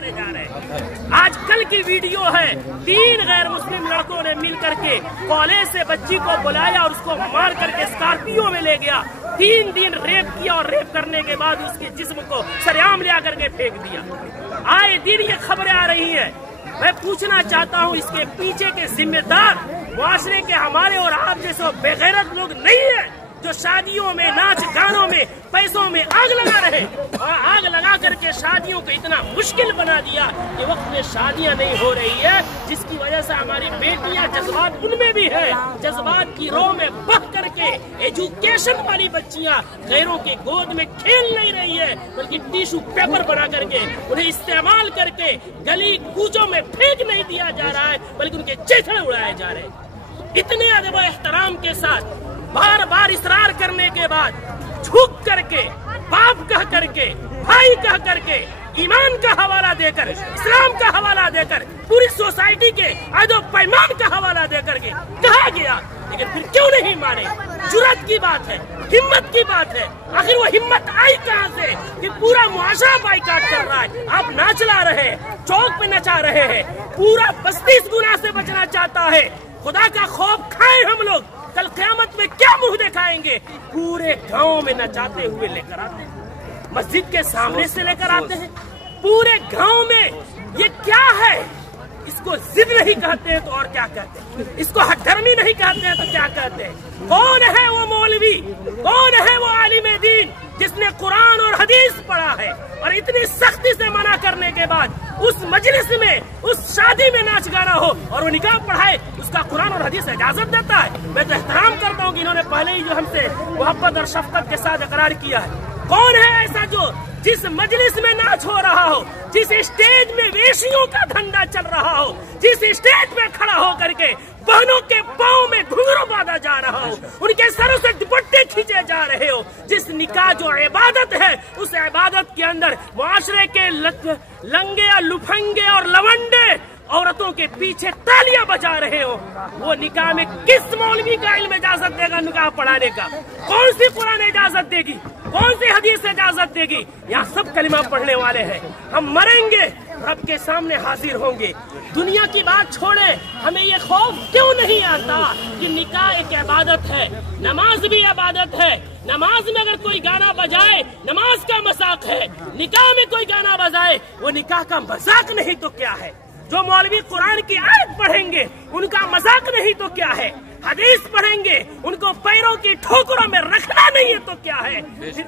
मारे जा रहे हैं। आज कल की वीडियो है, 3 गैर मुस्लिम लड़कों ने मिल करके कॉलेज से बच्ची को बुलाया और उसको मार करके स्कॉर्पियो में ले गया। 3 दिन रेप किया और रेप करने के बाद उसके जिस्म को सरेआम ले आकर के फेंक दिया। आए दिन ये खबरें आ रही हैं। मैं पूछना चाहता हूँ, इसके पीछे के जिम्मेदार मुआशरे के हमारे और आप जैसे बेगैरत लोग नहीं है जो शादियों में, नाच गानों में, पैसों में आग लगा रहे और आग लगा करके शादियों को इतना मुश्किल बना दिया कि वक्त में शादियां नहीं हो रही है, जिसकी वजह से हमारी बेटियां, जज्बात उनमें भी है, जज्बात की रो में बह करके एजुकेशन वाली बच्चियां गैरों के गोद में खेल नहीं रही है, बल्कि टिश्यू पेपर बना करके उन्हें इस्तेमाल करके गली कूचों में फेंक नहीं दिया जा रहा है, बल्कि उनके चेहरे उड़ाए जा रहे हैं। इतने अदब व एहतराम के साथ बार बार इसरार करने के बाद झुक करके, बाप कह करके, भाई कह करके, ईमान का हवाला देकर, इस्लाम का हवाला देकर, पूरी सोसाइटी के अदब पैमान का हवाला देकर के कहा गया, लेकिन फिर क्यों नहीं माने? जुर्रत की बात है, हिम्मत की बात है। आखिर वो हिम्मत आई कहाँ से कि पूरा मुआशरा बाइकाट कर रहा है? आप नाच ला रहे हैं, चौक पे नचा रहे हैं, पूरा बस्ती इस गुनाह से बचना चाहता है। खुदा का खौफ खाए हम लोग, कल क़यामत में क्या मुंह दिखाएंगे? पूरे गांव में नचाते हुए लेकर आते हैं, मस्जिद के सामने से लेकर आते हैं, पूरे गांव में। ये क्या है? इसको जिद नहीं कहते हैं तो और क्या कहते हैं? इसको हठधर्मी नहीं कहते हैं तो क्या कहते हैं? कौन है वो मौलवी, कौन है वो आलिम दीन जिसने कुरान और हदीस पढ़ा है और इतनी सख्ती से मना करने के बाद उस मजलिस में, उस शादी में नाच गाना हो और वो निकाह पढ़ाए, उसका कुरान और हदीस इजाजत देता है? मैं तो एहतराम करता हूँ कि इन्होंने पहले ही जो हमसे मोहब्बत और शफकत के साथ इकरार किया है। कौन है ऐसा जो जिस मजलिस में नाच हो रहा हो, जिस स्टेज में वेशियों का धंधा चल रहा हो, जिस स्टेज में खड़ा हो करके बहनों के पाँव में घुंघरू बांधा जा रहा हो, उनके सरों से दुपट्टे खींचे जा रहे हो, जिस निकाह जो इबादत है उस इबादत के अंदर मुआशरे के लंगे या लुफंगे और लवंडे औरतों के पीछे तालियां बजा रहे हो, वो निकाह में किस मौलवी का इल्म इजाजत देगा निकाह पढ़ाने का? कौन सी कुरान इजाजत देगी? कौन सी हदीस इजाजत देगी? यहाँ सब कलिमा पढ़ने वाले हैं। हम मरेंगे, रब के सामने हाजिर होंगे। दुनिया की बात छोड़े, हमें ये खौफ क्यों नहीं आता कि निकाह एक इबादत है, नमाज भी इबादत है। नमाज में अगर कोई गाना बजाए, नमाज का मजाक है। निकाह में कोई गाना बजाए, वो निकाह का मजाक नहीं तो क्या है? जो मौलवी कुरान की आयत पढ़ेंगे उनका मजाक नहीं तो क्या है? हदीस पढ़ेंगे उनको पैरों की ठोकरों में रखना नहीं है तो क्या है?